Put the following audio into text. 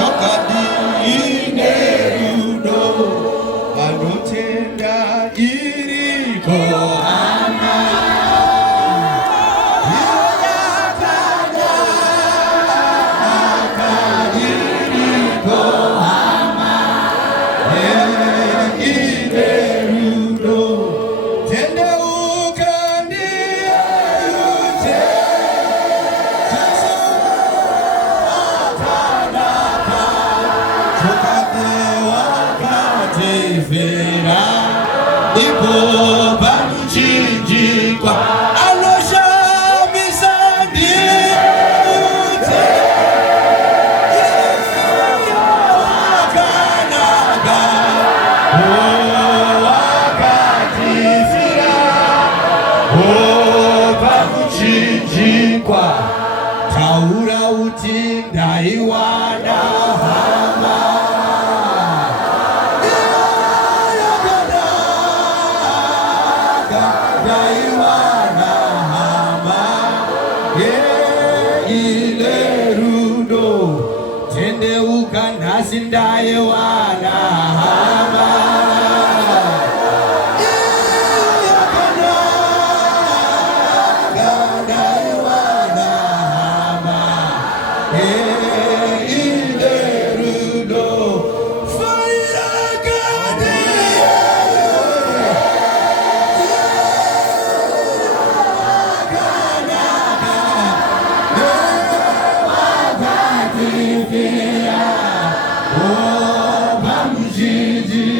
Chokadine rudo anotenda iriko ama iriko ama ine rudo tende ukandia yute Vera ipo pamuchinjikwa alosha misandi ute wakanaga wakatifira pamuchinjikwa taura uti ndaiwana hama ile rudo tende ukanasi ndaye wana hama ndaye wana hama ile rudo fire kade Via, oh, vamos de